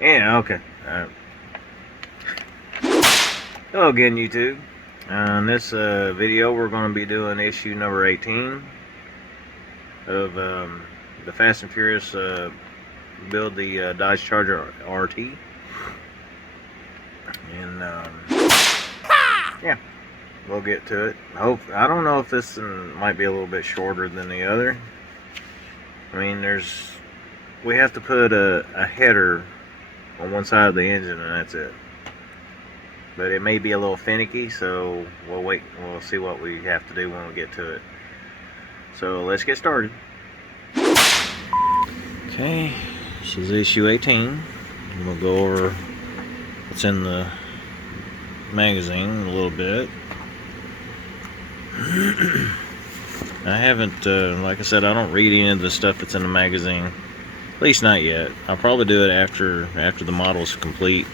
Yeah, okay. Hello again, YouTube. In this video, we're going to be doing issue number 18 of the Fast and Furious build the Dodge Charger RT. And yeah, we'll get to it. I don't know if this might be a little bit shorter than the other. I mean, we have to put a header on one side of the engine, and that's it. But it may be a little finicky, so we'll wait and we'll see what we have to do when we get to it. So let's get started. Okay, this is issue 18. And we'll go over what's in the magazine a little bit. I haven't, like I said, I don't read any of the stuff that's in the magazine. At least not yet. I'll probably do it after the model's complete.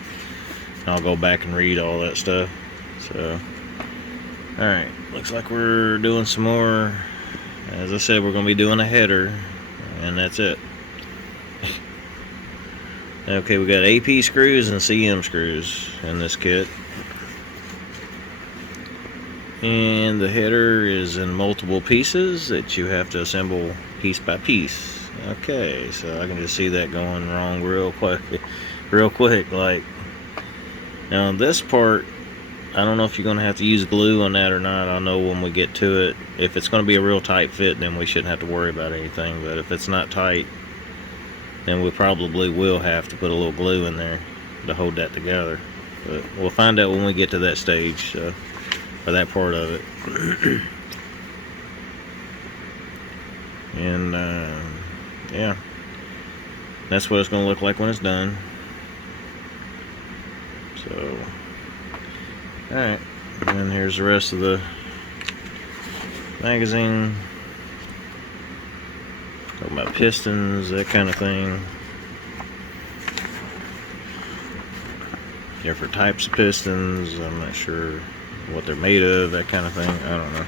I'll go back and read all that stuff. So, alright, looks like we're doing some more. As I said, we're going to be doing a header, and that's it. Okay, we got AP screws and CM screws in this kit. And the header is in multiple pieces that you have to assemble piece by piece. Okay, so I can just see that going wrong real quick, like. Now this part, I don't know if you're going to have to use glue on that or not. I'll know when we get to it. If it's going to be a real tight fit, then we shouldn't have to worry about anything. But if it's not tight, then we probably will have to put a little glue in there to hold that together. But we'll find out when we get to that stage, or that part of it. And yeah, that's what it's going to look like when it's done. So, alright, and here's the rest of the magazine. Talking about pistons, that kind of thing. Different types of pistons, I'm not sure what they're made of, that kind of thing, I don't know.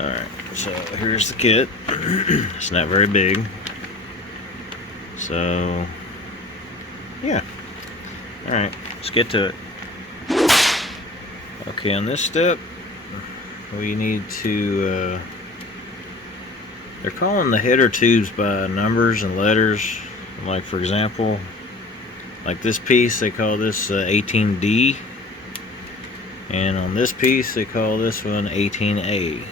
Alright, so here's the kit. It's not very big. So, yeah. Alright, let's get to it. Okay, on this step, we need to, they're calling the header tubes by numbers and letters. Like, for example, like this piece, they call this 18D. And on this piece, they call this one 18A.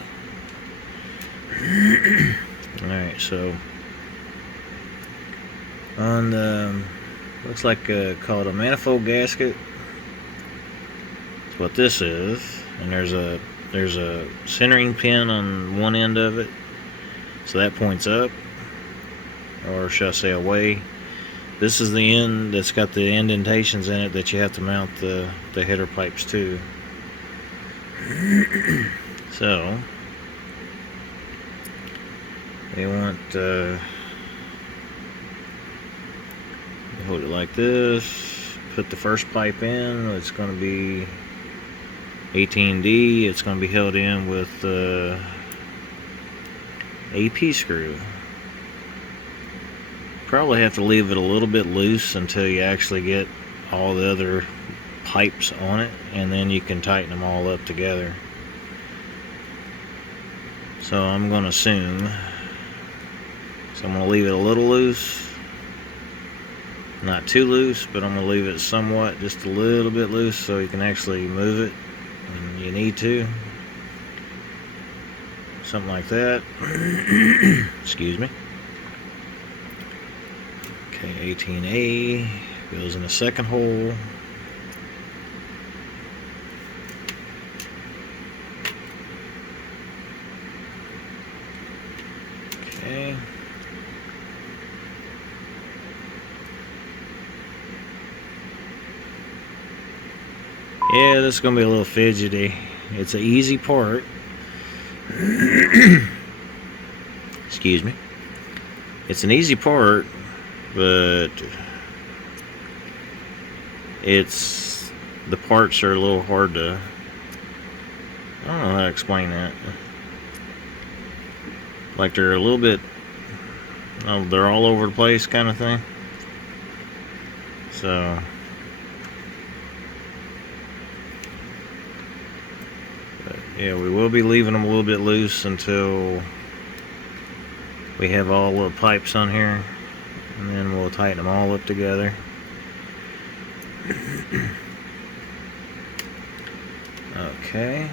Alright, so on the, looks like called a manifold gasket. That's what this is. And there's a centering pin on one end of it, so that points up, or should I say away. This is the end that's got the indentations in it that you have to mount the header pipes to. So we want hold it like this, put the first pipe in. It's going to be 18D. It's going to be held in with AP screw. Probably have to leave it a little bit loose until you actually get all the other pipes on it, and then you can tighten them all up together. So I'm going to assume, so I'm going to leave it a little loose. Not too loose, but I'm going to leave it somewhat, just a little bit loose, so you can actually move it when you need to. Something like that. Excuse me. Okay, 18A goes in the second hole. Okay. Yeah, this is going to be a little fidgety. It's an easy part. Excuse me. It's an easy part, but the parts are a little hard to, I don't know how to explain that. Like they're a little bit, they're all over the place kind of thing. So but yeah, we will be leaving them a little bit loose until we have all the pipes on here, and then we'll tighten them all up together. Okay,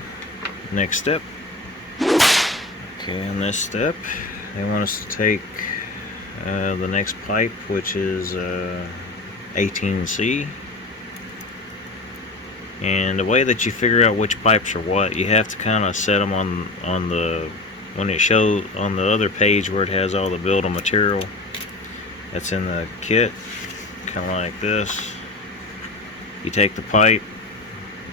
next step. Okay, on this step, they want us to take the next pipe, which is 18C. And the way that you figure out which pipes are what, you have to kind of set them on the, when it shows on the other page where it has all the building material that's in the kit, kind of like this. You take the pipe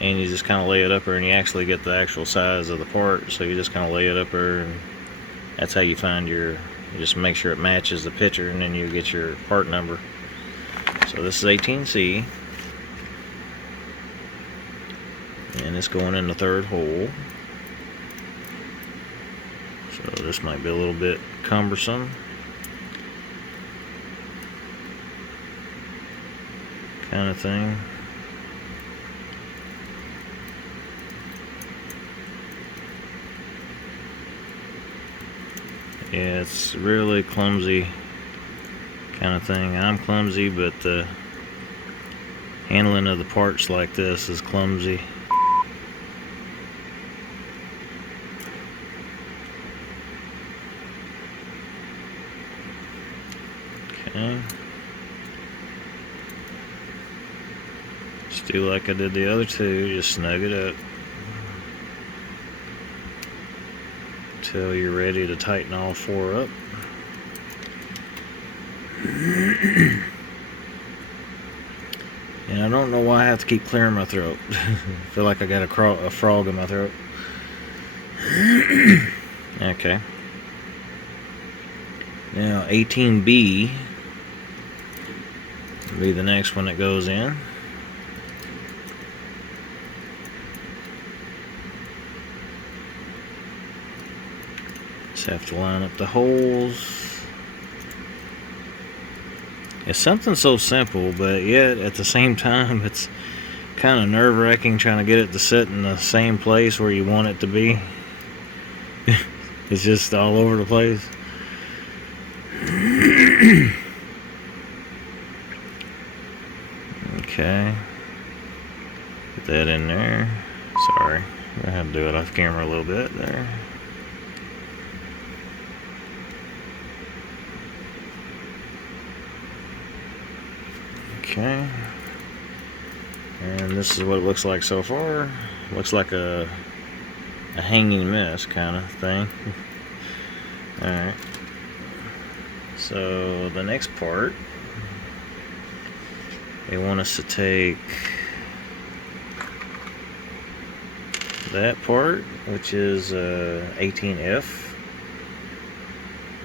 and you just kind of lay it up there, and you actually get the actual size of the part. So you just kind of lay it up there, and that's how you find your, you just make sure it matches the picture, and then you get your part number. So this is 18C, and it's going in the third hole. So this might be a little bit cumbersome, kind of thing. Yeah, it's really clumsy kind of thing. I'm clumsy, but the handling of the parts like this is clumsy. Okay. Just do like I did the other two, just snug it up until you're ready to tighten all four up. And I don't know why I have to keep clearing my throat. I feel like I got a frog in my throat. Okay. Now 18B will be the next one that goes in. Just have to line up the holes. It's something so simple, but yet at the same time it's kind of nerve-wracking trying to get it to sit in the same place where you want it to be. It's just all over the place. Okay, put that in there. Sorry, I had to do it off camera a little bit there. Okay, and this is what it looks like so far. Looks like a hanging mess kind of thing. Alright, so the next part, they want us to take that part, which is 18F,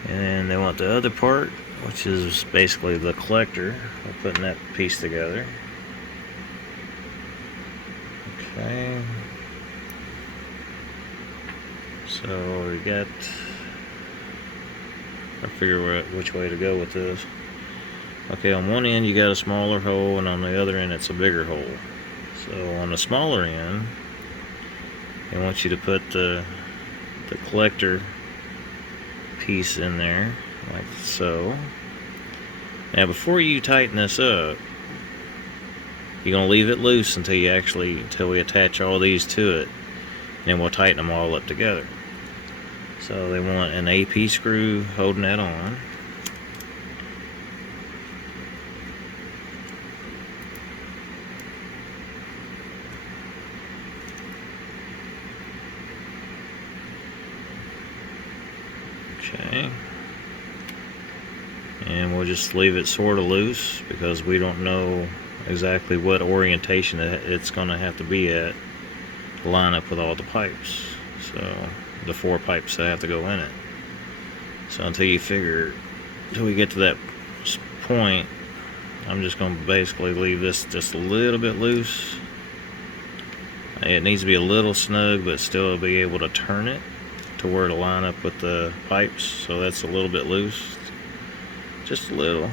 and they want the other part, which is basically the collector. We're putting that piece together. Okay, so we got, I figure which way to go with this. Okay, on one end you got a smaller hole, and on the other end it's a bigger hole. So on the smaller end, they want you to put the collector piece in there, like so. Now before you tighten this up, you're going to leave it loose until we attach all these to it, and then we'll tighten them all up together. So they want an AP screw holding that on. Okay, and we'll just leave it sort of loose because we don't know exactly what orientation it's going to have to be at to line up with all the pipes. So the 4 pipes that have to go in it. So until we get to that point, I'm just going to basically leave this just a little bit loose. It needs to be a little snug, but still be able to turn it to where to line up with the pipes. So that's a little bit loose. just a little.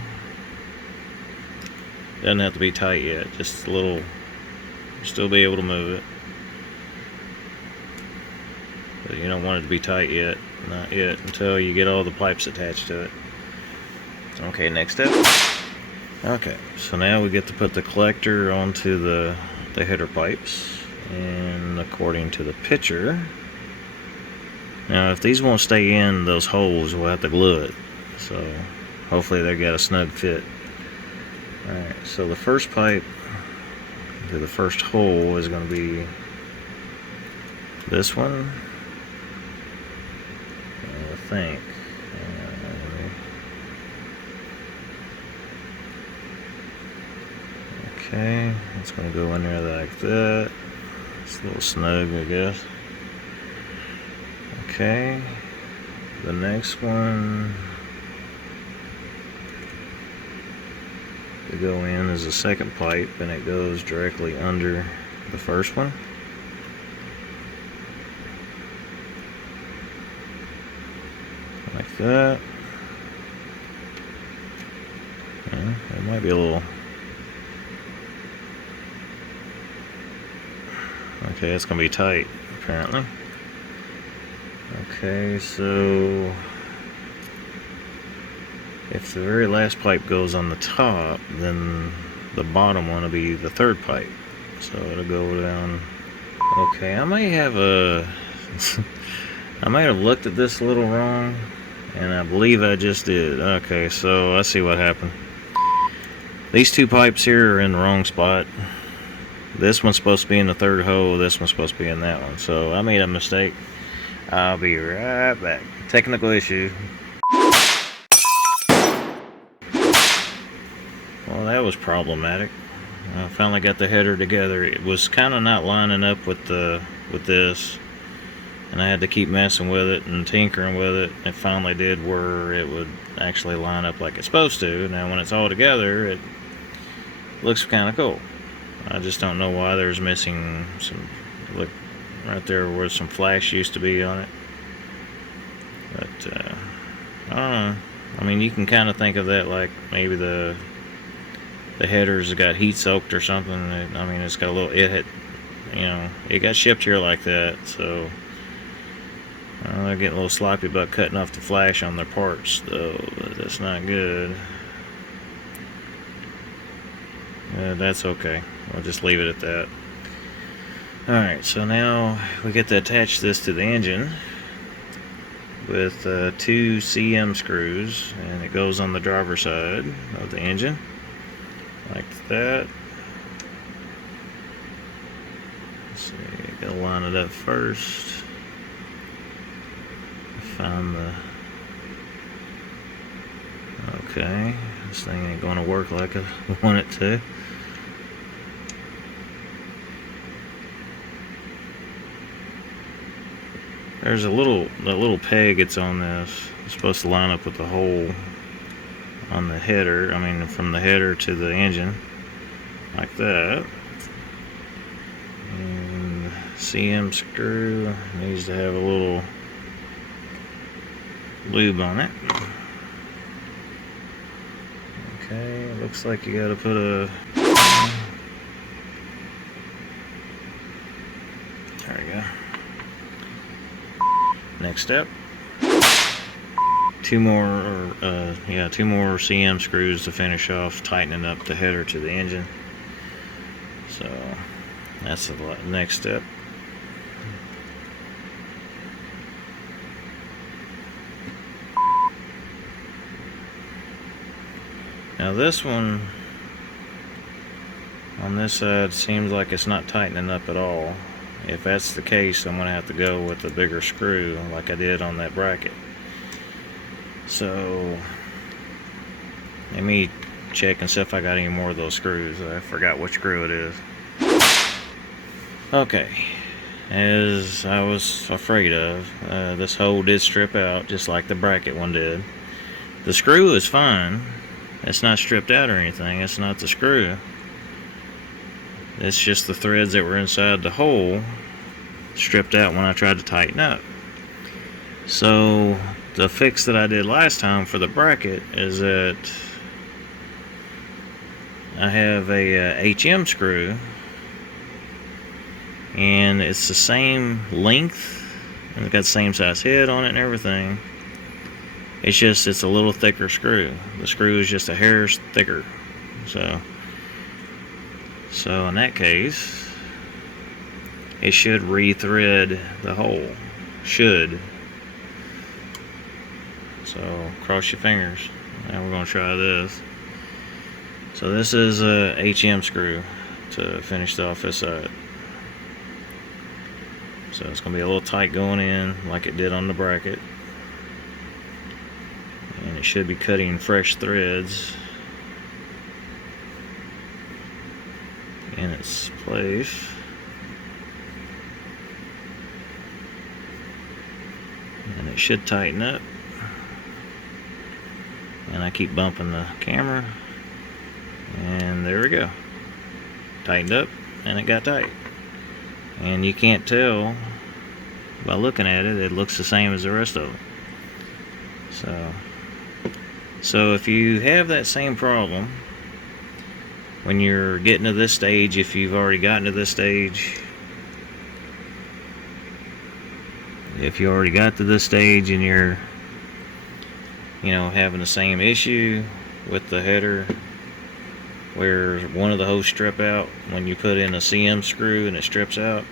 Doesn't have to be tight yet, just a little. Still be able to move it. But you don't want it to be tight yet. Not yet, until you get all the pipes attached to it. Okay, next step. Okay, so now we get to put the collector onto the header pipes. And according to the picture, now if these won't stay in those holes, we'll have to glue it. So hopefully they got a snug fit. Alright, so the first pipe to the first hole is going to be this one, I think. Okay, it's going to go in there like that. It's a little snug, I guess. Okay, the next one to go in is the second pipe, and it goes directly under the first one. Like that. Yeah, it might be a little. Okay, it's going to be tight, apparently. Okay, so if the very last pipe goes on the top, then the bottom one will be the third pipe. So it'll go down. Okay, I might have I might have looked at this a little wrong, and I believe I just did. Okay, so I see what happened. These two pipes here are in the wrong spot. This one's supposed to be in the third hole, this one's supposed to be in that one. So I made a mistake. I'll be right back. Technical issue. Well, that was problematic. I finally got the header together. It was kind of not lining up with this, and I had to keep messing with it and tinkering with it. It finally did where it would actually line up like it's supposed to. Now when it's all together, it looks kind of cool. I just don't know why there's missing some, look right there where some flash used to be on it. But I don't know. I mean, you can kind of think of that like maybe the headers got heat soaked or something. I mean, it's got a little, it got shipped here like that, so they're getting a little sloppy about cutting off the flash on their parts, though. But that's not good. That's okay. We'll just leave it at that. Alright, so now we get to attach this to the engine with 2 CM screws, and it goes on the driver's side of the engine like that. Let's see, gotta line it up first. Find the. Okay, this thing ain't gonna work like I want it to. There's that little peg it's on this. It's supposed to line up with the hole on the header. I mean, from the header to the engine, like that. And CM screw needs to have a little lube on it. Okay, looks like you gotta put a. There we go. Next step, two more CM screws to finish off tightening up the header to the engine. So that's the next step. Now this one on this side seems like it's not tightening up at all. If that's the case, I'm going to have to go with a bigger screw like I did on that bracket. So let me check and see if I got any more of those screws. I forgot which screw it is. Okay, as I was afraid of, this hole did strip out just like the bracket one did. The screw is fine. It's not stripped out or anything. It's not the screw. It's just the threads that were inside the hole stripped out when I tried to tighten up. So the fix that I did last time for the bracket is that I have a HM screw, and it's the same length, and it's got the same size head on it and everything. It's a little thicker screw. The screw is just a hair thicker. So in that case, it should re-thread the hole. Should. So cross your fingers. Now we're going to try this. So this is a HM screw to finish off this side. So it's going to be a little tight going in like it did on the bracket. And it should be cutting fresh threads in its place. And it should tighten up. And I keep bumping the camera. And there we go. Tightened up, and it got tight. And you can't tell by looking at it, it looks the same as the rest of them. So if you have that same problem when you're getting to this stage, if you've already gotten to this stage, if you already got to this stage and you're, having the same issue with the header where one of the hoses strip out when you put in a CM screw and it strips out,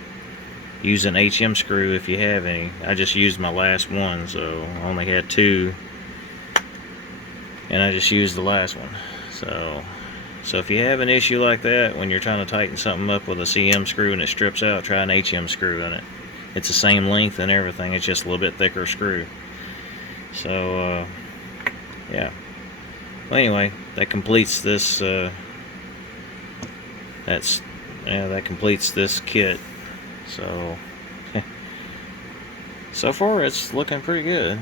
use an HM screw if you have any. I just used my last one, so I only had two, and I just used the last one. So if you have an issue like that when you're trying to tighten something up with a CM screw and it strips out, try an HM screw in it. It's the same length and everything, it's just a little bit thicker screw. So yeah. Well, anyway, that completes this that completes this kit. So far it's looking pretty good.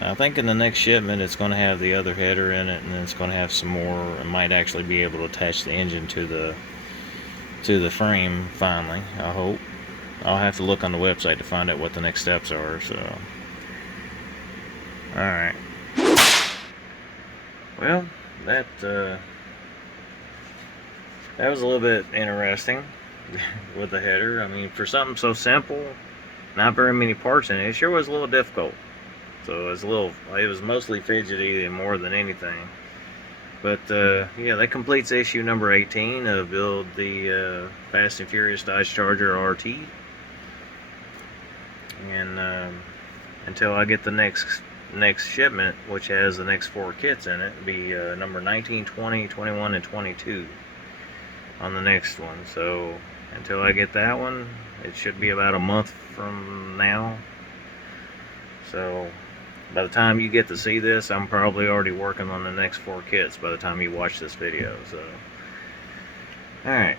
I think in the next shipment it's going to have the other header in it, and then it's going to have some more. It might actually be able to attach the engine to the frame finally, I hope. I'll have to look on the website to find out what the next steps are. So alright. Well, that was a little bit interesting with the header. I mean, for something so simple, not very many parts in it, it sure was a little difficult. So it was mostly fidgety more than anything. But yeah, that completes issue number 18 of Build the Fast and Furious Dodge Charger RT. And until I get the next shipment, which has the next 4 kits in it, it'll be number 19, 20, 21, and 22 on the next one. So until I get that one, it should be about a month from now. So by the time you get to see this, I'm probably already working on the next 4 kits by the time you watch this video. So alright,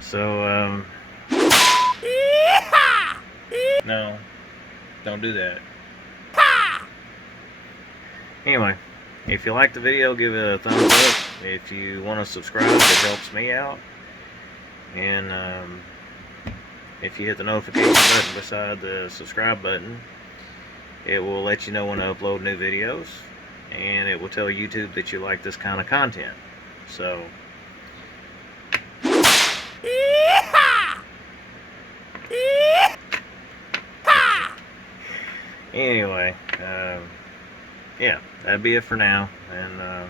so no, don't do that. Anyway, if you like the video, give it a thumbs up. If you want to subscribe, it helps me out. And if you hit the notification button beside the subscribe button, it will let you know when I upload new videos, and it will tell YouTube that you like this kind of content. So anyway, yeah, that'd be it for now. And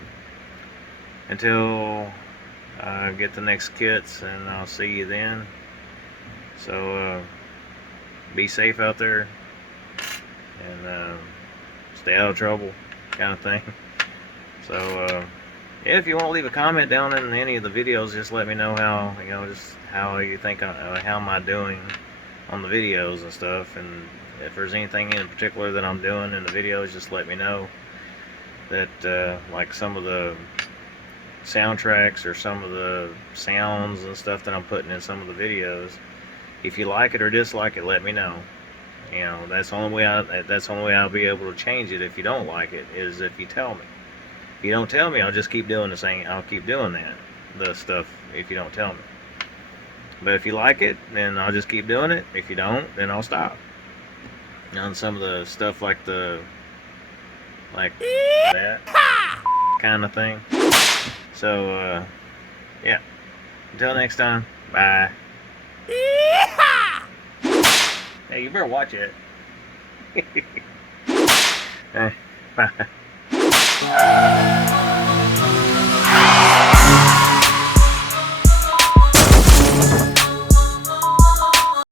until I get the next kits, and I'll see you then. So be safe out there, and stay out of trouble, kind of thing. So yeah, if you want to leave a comment down in any of the videos, just let me know how, just how you think, how am I doing on the videos and stuff. And if there's anything in particular that I'm doing in the videos, just let me know. That like some of the soundtracks or some of the sounds and stuff that I'm putting in some of the videos, if you like it or dislike it, let me know. That's the only way I'll be able to change it. If you don't like it, is if you tell me. If you don't tell me, I'll just keep doing the same. I'll keep doing the stuff if you don't tell me. But if you like it, then I'll just keep doing it. If you don't, then I'll stop. And some of the stuff like the like that kind of thing. So, yeah. Until next time, bye. Hey, you better watch it. Hey, bye.